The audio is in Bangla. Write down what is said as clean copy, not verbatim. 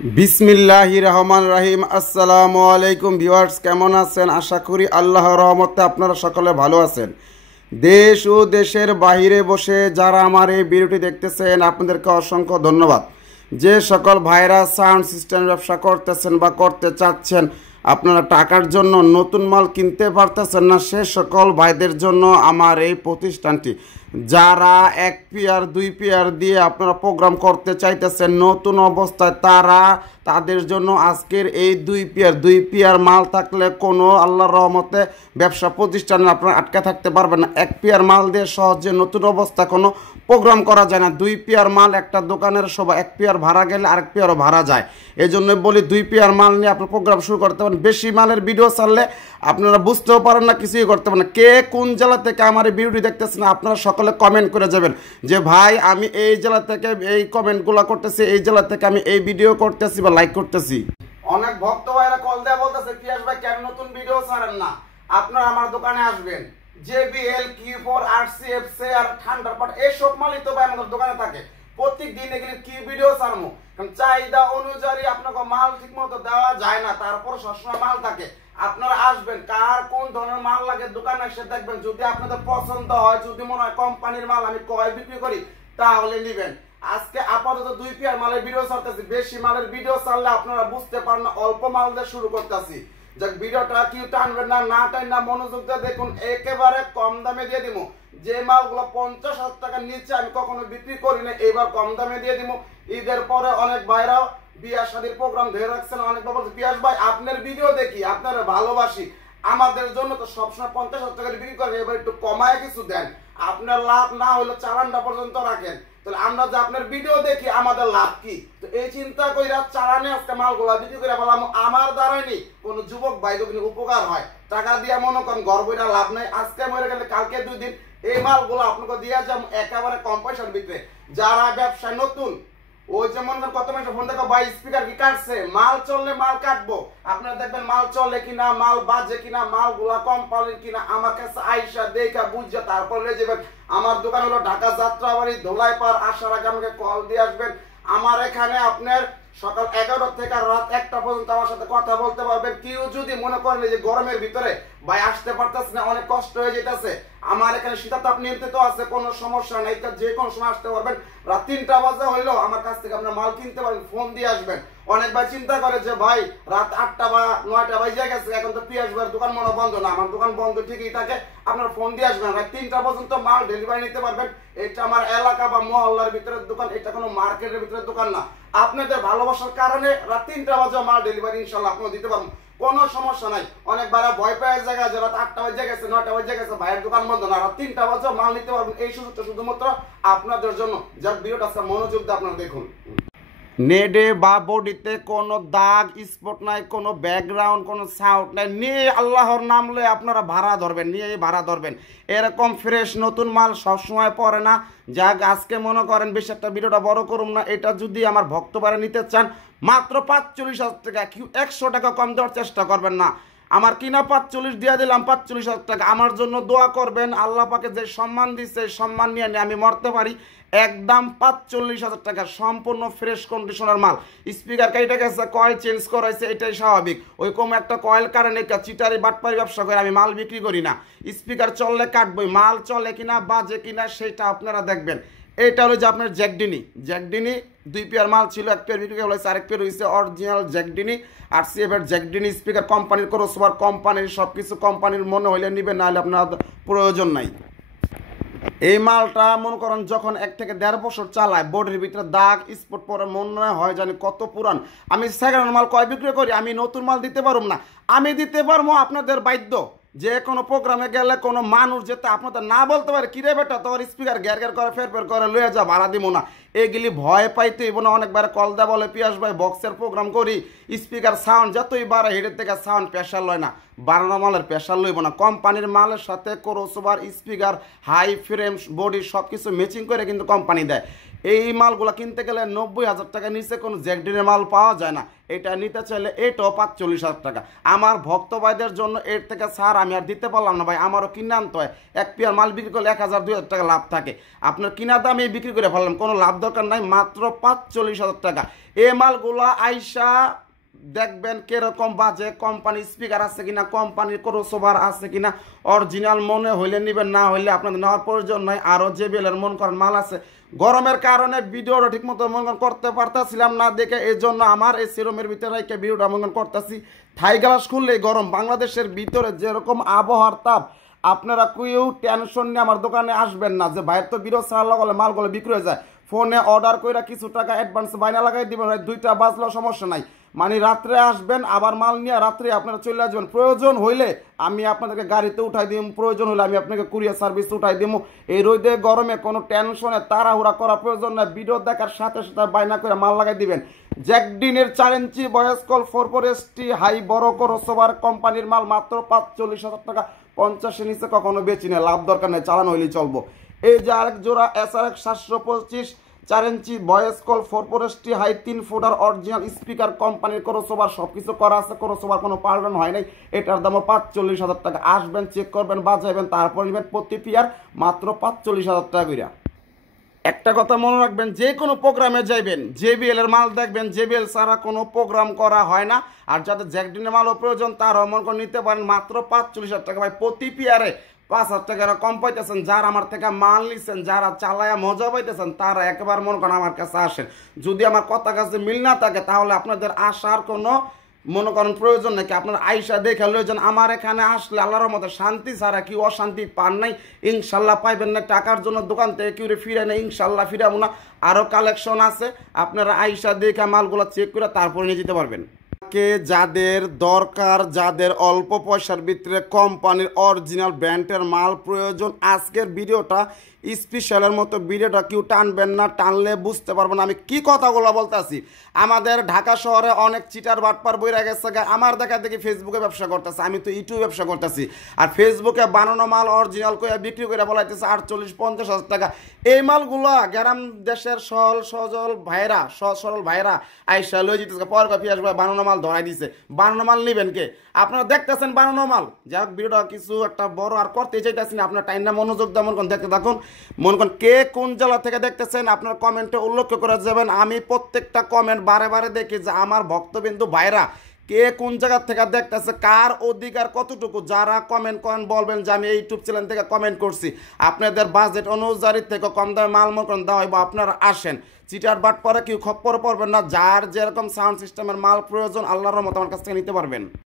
বিসমিল্লাহির রহমান রহিম। আসসালামু আলাইকুম ভিউয়ার্স, কেমন আছেন? আশা করি আল্লাহর রহমতে আপনারা সকলে ভালো আছেন। দেশ ও দেশের বাইরে বসে যারা আমার এই ভিডিওটি দেখতেছেন আপনাদেরকে অসংখ্য ধন্যবাদ। যে সকল ভাইরা সাউন্ড সিস্টেম ব্যবসা করতেছেন বা করতে চাচ্ছেন, আপনারা টাকার জন্য নতুন মাল কিনতে পারতেছেন না, সে সকল ভাইদের জন্য আমার এই প্রতিষ্ঠানটি। যারা এক পেয়ার দুই পেয়ার দিয়ে আপনারা প্রোগ্রাম করতে চাইতেছেন নতুন অবস্থায়, তাদের জন্য আজকের এই দুই পেয়ার মাল থাকলে কোনো আল্লাহর রহমতে ব্যবসা প্রতিষ্ঠানে আপনারা আটকে থাকতে পারবেন না। এক পেয়ার মাল দিয়ে সহজে নতুন অবস্থা কোনো প্রোগ্রাম করা যায় না। দুই পেয়ার মাল একটা দোকানের সবাই এক পেয়ার ভাড়া গেলে আরেক পেয়ারও ভাড়া যায়। এই জন্য বলি দুই পেয়ার মাল নিয়ে আপনার প্রোগ্রাম শুরু করতে পারেন। বেশি মালের ভিডিও ছাড়লে আপনারা বুঝতেও পারেন না, কিছুই করতে পারেন না। কে কোন জেলা থেকে আমার এই ভিডিওটি দেখতেছেন আপনারা সকলে কমেন্ট করে যাবেন যে ভাই আমি এই জেলা থেকে এই কমেন্টগুলো করতেছি, এই জেলা থেকে আমি এই ভিডিও করতেছি বা লাইক করতেছি। অনেক ভক্ত ভাইরা কল দেয়া বলতেছে পিয়াস ভাই কেন নতুন ভিডিও ছাড়েন না, আপনারা আমার দোকানে আসবেন। JBL Q4 RCF আর থান্ডারবার্ড এইসব মালই তো ভাই আমাদের দোকানে থাকে। প্রত্যেক দিন এগুলি কি ভিডিও ছাড়বো, কারণ চাহিদা অনুযায়ী আপনাকে মাল ঠিক মতো দেওয়া যায় না, তারপর সবসময় মাল থাকে। আপনারা আসবেন, কার কোন ধরনের মাল লাগে দোকানে এসে দেখবেন। যদি আপনাদের পছন্দ হয়, যদি মনে হয় কোম্পানির মাল আমি কয় বিক্রি করি, তাহলে নেবেন। আজকে আপাতত দুই পেয়ার মালের ভিডিও ছাড়তেছি। বেশি মালের ভিডিও ছাড়লে আপনারা বুঝতে পারেন না, অল্প মাল দিয়ে শুরু করতেছি। যাক, ভিডিওটা কেউ টানবেন না, না টান না, মনোযোগ দিয়ে দেখুন। একেবারে কম দামে দিয়ে দিব। যে মালগুলো 50,000 টাকার নিচে আমি কখনো বিক্রি করি না, এবার কম দামে দিয়ে দিব। ঈদের পরে অনেক ভাইরাও বিয়া শাদীর প্রোগ্রাম ধরে রাখছেন, অনেক বলছে পিয়াস ভাই আপনার ভিডিও দেখি, আপনারা ভালোবাসি, আমাদের জন্য তো সবসময় 50,000 টাকার বিক্রি করেন, এবার একটু কমায় কিছু দেন। আপনার লাভ না হলে চালানটা পর্যন্ত রাখেন, তাহলে আমরা যে আপনার ভিডিও দেখি আমাদের লাভ কি? তো এই চিন্তা কইরা চালানে আজকে মালগুলা বিক্রি করে বললাম আমার দ্বারাই নি কোন যুবক ভাই উপকার হয়। টাকা দিয়ে মনে করেন গর্বটা লাভ নাই। আজকে মরে গেলে কালকে 2 দিন এই মালগুলো আপনাকে দিয়ে যাব একেবারে কম পয়সার বিক্রি। যারা ব্যবসায় নতুন, ওই যে মনে করেন কত মাসে ফোন দেখো ভাই স্পিকার কি কাটছে, মাল চললে মাল কাটবো, আপনারা দেখবেন মাল চলে কিনা, মাল বাজে কিনা, মালগুলা কোম্পানির কিনা, আমার কাছে আইসা দেখা বুঝা তারপর নিয়ে যাবেন। আমার দোকান হলো ঢাকা যাত্রাবাড়ি ধোলাইপাড়। আসার আগে আমাকে কল দিয়ে আসবেন। আমার এখানে আপনার সকাল 11টা থেকে রাত 1টা পর্যন্ত আমার সাথে কথা বলতে পারবেন। কেউ যদি মনে করেন যে গরমের ভিতরে ভাই আসতে পারতেছে না, অনেক কষ্ট হয়ে যেতেছে, আমার এখানে শীতাতাপ নিয়ন্ত্রিত আছে, কোনো সমস্যা নাই, যে কোনো সময় আসতে পারবেন। রাত 3টা বাজে হইলো আমার কাছ থেকে আপনার মাল কিনতে পারবেন, ফোন দিয়ে আসবেন। অনেক ভাই চিন্তা করে যে ভাই রাত 8টা বা 9টা বাজে গেছে, এখন তো পিয়াস ভাইয়ের দোকান মনে বন্ধ না। আমার দোকান বন্ধ ঠিকই থাকে, আপনার ফোন দিয়ে আসবেন। রাত 3টা পর্যন্ত মাল ডেলিভারি নিতে পারবেন। এটা আমার এলাকা বা মহল্লার ভিতরের দোকান, এটা কোনো মার্কেটের ভিতরের দোকান না। আপনাদের ভালোবাসার কারণে রাত 3টা বাজে মাল ডেলিভারি ইনশাল্লাহ আপনারা দিতে পারবেন, কোনো সমস্যা নাই। অনেক ভাইরা ভয় পাওয়ার জায়গা যে রাত 8টা বাজে গেছে, 9টা বাজে গেছে, ভাইয়ের দোকান বন্ধ না, রাত 3টা বাজে মাল নিতে পারবেন। এই সুযোগটা শুধুমাত্র আপনাদের জন্য। যার ভিডিওটা মনোযোগ দিয়ে আপনারা দেখুন। নেডে বা বডিতে কোনো দাগ স্পট নাই, কোনো ব্যাকগ্রাউন্ড, কোনো সাউন্ড নাই, নিয়ে আল্লাহর নাম লয়ে আপনারা ভাড়া ধরবেন, নিয়ে ভাড়া ধরবেন। এরকম ফ্রেশ নতুন মাল সবসময় পড়ে না। যাক, আজকে মনে করেন বেশি একটা ভিডিওটা বড় করুন না। এটা যদি আমার ভক্ত ভাড়া নিতে চান মাত্র 45,000 টাকা, 100 টাকা কম দেওয়ার চেষ্টা করবেন না। আমার কিনা 45 দিয়ে দিলাম, 45,000 টাকা। আমার জন্য দোয়া করবেন, আল্লাহ পাকে যে সম্মান দিচ্ছে সম্মান নিয়ে আমি মরতে পারি। একদম 45,000 টাকা সম্পূর্ণ ফ্রেশ কন্ডিশনার মাল। স্পিকার কেটে গেছে, কয়েল চেঞ্জ করাইছে, এটাই স্বাভাবিক। ওই কম একটা কয়েল কারণে চিটারি বাটপারি ব্যবসা করে আমি মাল বিক্রি করি না। স্পিকার চললে কাটবই, মাল চলে কিনা বাজে কিনা সেটা আপনারা দেখবেন। এটা হলো যে আপনার জ্যাকডিনি 2 পেয়ার মাল ছিল, 1 পেয়ার বিক্রি হয়েছে, আরেক পেয়ার হয়েছে অরিজিনাল জ্যাকডিনি RCF এর জ্যাকডিনি স্পিকার কোম্পানির, ক্রসওভার কোম্পানির, সব কিছু কোম্পানির। মনে হইলে নেবেন, নাহলে আপনার প্রয়োজন নাই। এই মালটা মনে করেন যখন 1 থেকে 1.5 বছর চালায়, বডির ভিতরে দাগ স্পট পরে মনে হয় জানি কত পুরান। আমি সেকেন্ড মাল কয় বিক্রি করি, আমি নতুন মাল দিতে পারবো না। আমি দিতে পারবো আপনাদের বাধ্য। যে কোনো প্রোগ্রামে গেলে কোনো মানুষ যেতে আপনাদের না বলতে পারে কিরে বেটা তোর স্পিকার গ্যার গ্যার করে ফের ফের করে লয়ে যা, ভাড়া দিব না, এগুলি ভয় পাইতে হইব না। অনেকবার কল দেয় বলে পিয়াস ভাই বক্সের প্রোগ্রাম করি, স্পিকার সাউন্ড যতই বাড়ে হেডের থেকে সাউন্ড প্রেশার লয় না। বাড়ানো মালের প্রেশার লইব না। কোম্পানির মালের সাথে crossover speaker high frame body সব কিছু ম্যাচিং করে কিন্তু কোম্পানি দেয়। এই মালগুলো কিনতে গেলে 90,000 টাকা নিচে কোনো জ্যাকডিনের মাল পাওয়া যায় না। এটা নিতে চাইলে এটাও 45,000 টাকা। আমার ভক্ত ভাইদের জন্য এর থেকে ছাড় আমি আর দিতে পারলাম না ভাই, আমারও কিনে আনতে হয়। এক পেয়ার মাল বিক্রি করলে 1,000-2,000 টাকা লাভ থাকে, আপনার কিনা দামে বিক্রি করে ফেললাম, কোনো লাভ দরকার নাই, মাত্র 45,000 টাকা। এই মালগুলো আইসা দেখবেন কিরকম বাজে, কোম্পানি স্পিকার আছে কিনা, কোম্পানির ক্রসওভার আছে কিনা, অরিজিনাল মনে হইলে নেবেন, না হইলে আপনাদের নেওয়ার প্রয়োজন নাই। আরও JBL-এর মন করেন মাল আছে, গরমের কারণে ভিডিওটা ঠিক মতো মন করতে পারতেছিলাম না দেখে এই জন্য আমার এই সিরমের ভিতরে রেখে ভিডিওটা মন করতেছি। থাই গ্লাস খুললেই গরম, বাংলাদেশের ভিতরে যেরকম আবহাওয়ার তাপ, আপনারা কেউ টেনশন নিয়ে আমার দোকানে আসবেন না যে ভাইয়ের তো বিরোধ ছাড়া লাগালে মালগুলো বিক্রি হয়ে যায়। ফোনে অর্ডার করে কিছু টাকা অ্যাডভান্স বাইনা লাগাই দিবেন, 2টা বাজলেও সমস্যা নাই, মানে রাত্রে আসবেন, আবার মাল নিয়ে রাত্রে আপনারা চলে আসবেন। প্রয়োজন হইলে আমি আপনাদেরকে গাড়িতে উঠাই দিব, প্রয়োজন হলে আমি আপনাকে কুরিয়ার সার্ভিস উঠাই দিব। এই রোদে গরমে কোনো টেনশনে তাড়াহুড়া করা প্রয়োজন না, ভিডিও দেখার সাথে সাথে বাইনা করে মাল লাগাই দিবেন। জ্যাকডিনের 4 inch voice call 4ST high বড় ক্রসওভার কোম্পানির মাল মাত্র 45,000 টাকা। 50-এর নিচে কখনো বেচি না, লাভ দরকার নেই, চালানো হইলেই চলবো। এই যে আরেক জোড়া SRX 725 4 inch voice call 4ST high 3 ফুটার অরিজিনাল স্পিকার কোম্পানির ক্রসওভার, সব কিছু করা আছে, ক্রসওভার কোনো পাল্টানো হয় নাই। এটার দামও 45,000 টাকা। আসবেন, চেক করবেন, বাজাইবেন, তারপর নেবেন প্রতি পেয়ার মাত্র 45,000 টাকা করে। একটা কথা মনে রাখবেন, যে কোনো প্রোগ্রামে যাইবেন JBL-এর মাল দেখবেন, JBL ছাড়া কোনো প্রোগ্রাম করা হয় না। আর যাদের জ্যাকডিনের মালও প্রয়োজন তারাও মন করে নিতে পারেন, মাত্র 45,000 টাকা ভাই। প্রতি পেয়ারে 5,000 টাকা কম পাইতেছেন। যারা আমার থেকে মাল নিচ্ছেন, যারা চালায়া মজা পাইতেছেন, তারা একবার মনে করেন আমার কাছে আসেন। যদি আমার কথা কাছে মিল না থাকে তাহলে আপনাদের আসার কোনো মনে করেন প্রয়োজন নাকি, আপনার আইসা দেখে লইছেন। আমার এখানে আসলে আল্লাহর মতো শান্তি ছাড়া কি অশান্তি পান নাই, ইনশাল্লাহ পাইবেন না। টাকার জন্য দোকান থেকে কেউ ফিরে নেই, ইনশাল্লাহ ফিরাবো না। আরও কালেকশন আছে, আপনারা আইসা দেখে মালগুলো চেক করে তারপরে নিয়ে যেতে পারবেন। যাদের দরকার, যাদের অল্প পয়সার ভিতরে কোম্পানির অরিজিনাল ব্র্যান্ডের মাল প্রয়োজন, আজকের ভিডিওটা স্পেশালের মতো ভিডিওটা কেউ টানবেন না, টানলে বুঝতে পারবেন আমি কি কথাগুলো বলতেছি। আমাদের ঢাকা শহরে অনেক চিটার বাটপার বইরা গেছে, আমার দেখা দেখি ফেসবুকে ব্যবসা করতেছে, আমি তো ইউটিউবে ব্যবসা করতেছি। আর ফেসবুকে বানানো মাল অরিজিনাল করে বিক্রি করে বলাইতেছে 48-50,000 টাকা। এই মালগুলো গ্রাম দেশের সরল ভাইরা আইসা লই যেতেছে, পর কপি আসবে বানানো মাল ধরাই দিছে। বানানো মাল নিবেন কে? আপনারা দেখতেছেন বানানো মাল। যাই হোক, ভিডিওটা কিছু একটা বড় আর করতে চাইতেছি না, আপনার টাইমটা মনোযোগ দেওয়া মনে করেন দেখতে থাকুন। মনে করেন কে কোন জেলা থেকে দেখতেছেন আপনার কমেন্টে উল্লেখ করে যাবেন। আমি প্রত্যেকটা কমেন্ট বারে বারে দেখি যে আমার ভক্তবিন্দু ভাইরা কে কোন জায়গা থেকে দেখতেছে, কার অধিকার কতটুকু। যারা কমেন্ট করেন বলবেন যে আমি ইউটিউব চ্যানেল থেকে কমেন্ট করছি, আপনাদের বাজেট অনুযায়ী থেকে কম দামে মাল মতন দেওয়া হয়, বা আপনারা আসেন। চিটার বাট পরে কেউ খপ্পর পড়বেন না, যার যেরকম সাউন্ড সিস্টেমের মাল প্রয়োজন আল্লাহর মতো আমার কাছ থেকে নিতে পারবেন।